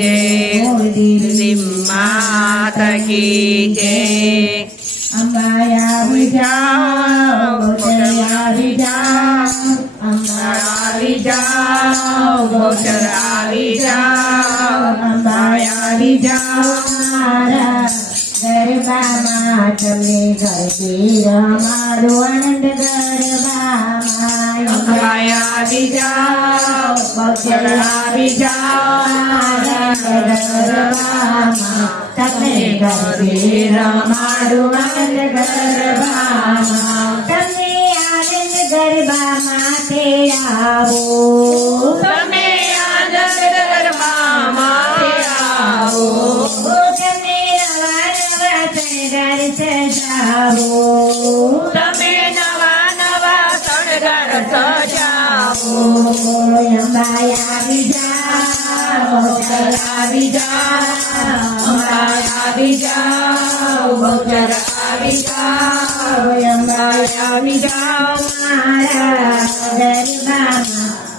જય માત કી જય. અંબાયા વિજાઓ બહુચરિયા વિજાઓ આવી જાઓ ગોચર આવી જાઓ અંબાયા વિજાઓ મારા ગરબામાં તમને ગરબી રમાડું આનંદ ગરબામાં. અંબાઈ આવી જાઓ ગોચર આવી. જાઓ તમને ગરબી રમાડું આનંદ ગરબામાં તમને આનંદ તે આવો. તમે આનંદ ગરબામાં આવો તમે નવા माया विजा चला विजा माया विजा चला विजा माया विजा माया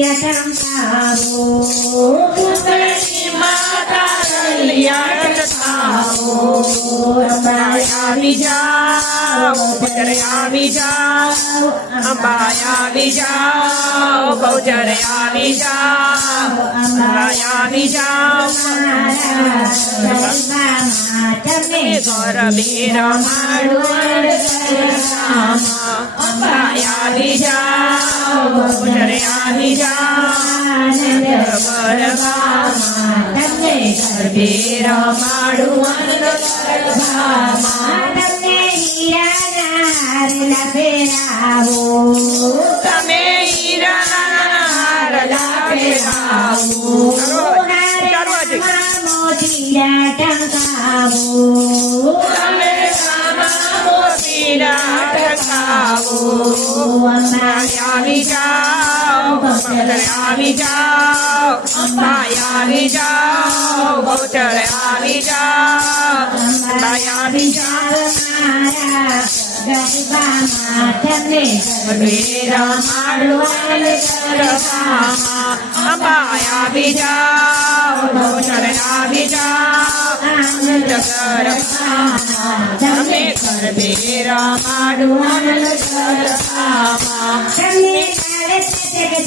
यशंसावो पुत्रनि माता यशंसावो अम्बायामि जाओ पुत्रयामि जाओ अम्बायामि जाओ पौचरयामि जाओ जाओ ಈಶ್ವರ ವೀರ ಮಾಡುವ ಯಾರಿ ಜಾರಿ ಯಾರಿ ಜಾರ ಮಾಡುವ ತಮೇ ಹೀರ ರಲ ಪೇರಾವು আমি যাও বদরে আমি যাও মায় আমি যাও বদরে আমি যাও মায় আমি যাও ಚಂದೆ ಬೇರ ಮಾಡುವ ಅಪಾಯ ಬೀಜ ಬೀಜ ಚಂದೆ ಕರ ಬೇರ ಮಾಡುವ ಚಂದೆ ಕರ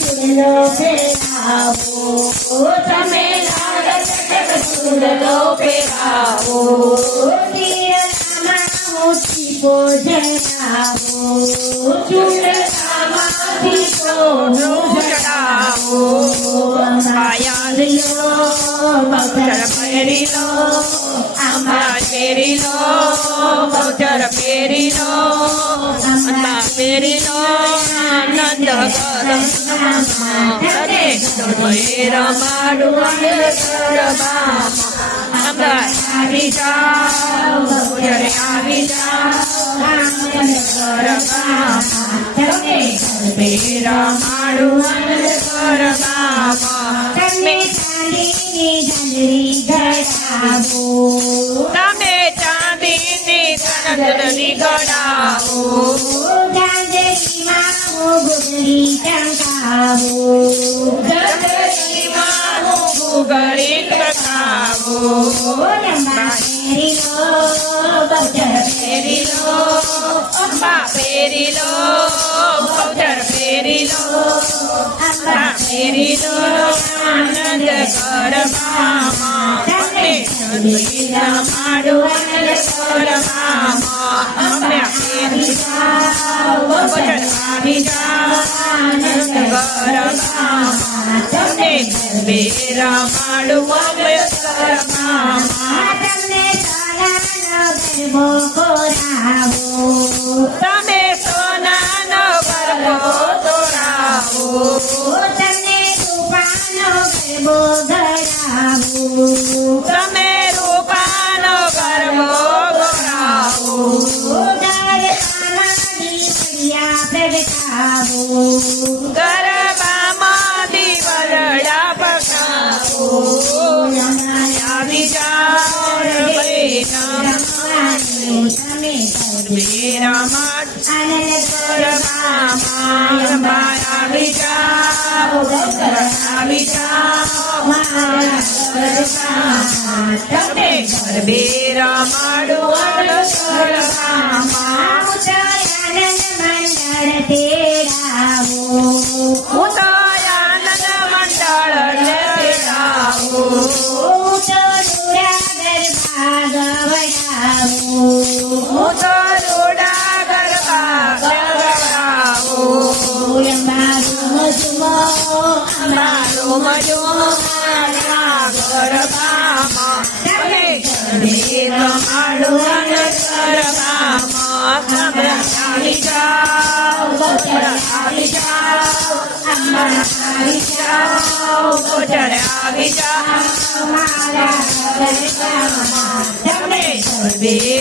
ಚುಡಲೋ ಬೇರಾವೋ ತಮೆ ಲಾಡ ಚುಡಲೋ ಬೇರಾವೋ భోజనాము చూడమాదితో భోజనాము మాయాదిలో భక్తర పేరిలో అమ్మా పేరిలో భక్తర పేరిలో అమ్మా పేరిలో ఆనంద మాడువ అమ్మ హరిజా హరి హరిజా લો આનંદ ગરબામાં હરે ગરબે રમાડું ગરબામાં આંબા આવી જાઓ બહુચર આવી જાઓ આનંદ ગરબામાં તમે ગરબે રમાડું ગરબામાં તમે ચાંદીની ઘંટડી ગળાવો તમે ચાંદીની કણકની ગળાવો ગાંજરીમાં ઘૂઘરી ટંકાવો ગગડીમાં હું ગુગળી કથાવો લંબા પહેરી લો બહુચર પહેરી લો Amba perilo, સોનાનો ગરબો તમે સોનાનો ગરબો તોરાવો તમને રૂપાનો ગરબો ધરાવો તમે રૂપાનો ગરબો ગોરાવો ઉદારતાના દીવડિયા પ્રગટાવો. ગરબામાં દીવડા પકાવો આવી જાઓ રમૈયા તમે વીરામાં આનંદ ગરબામાં રમવા આવી જાઓ આવી જાઓ તમે ગરબે રમાડું ગરબામાં મંડળ તેડાવો હું તો આનંદ મારો મજો મારા ગરબામાં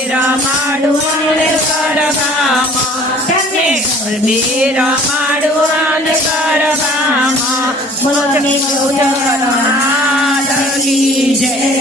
રમાડું ગરબામાં આવી સર્વે રમાડવાન કરવામાં મને જય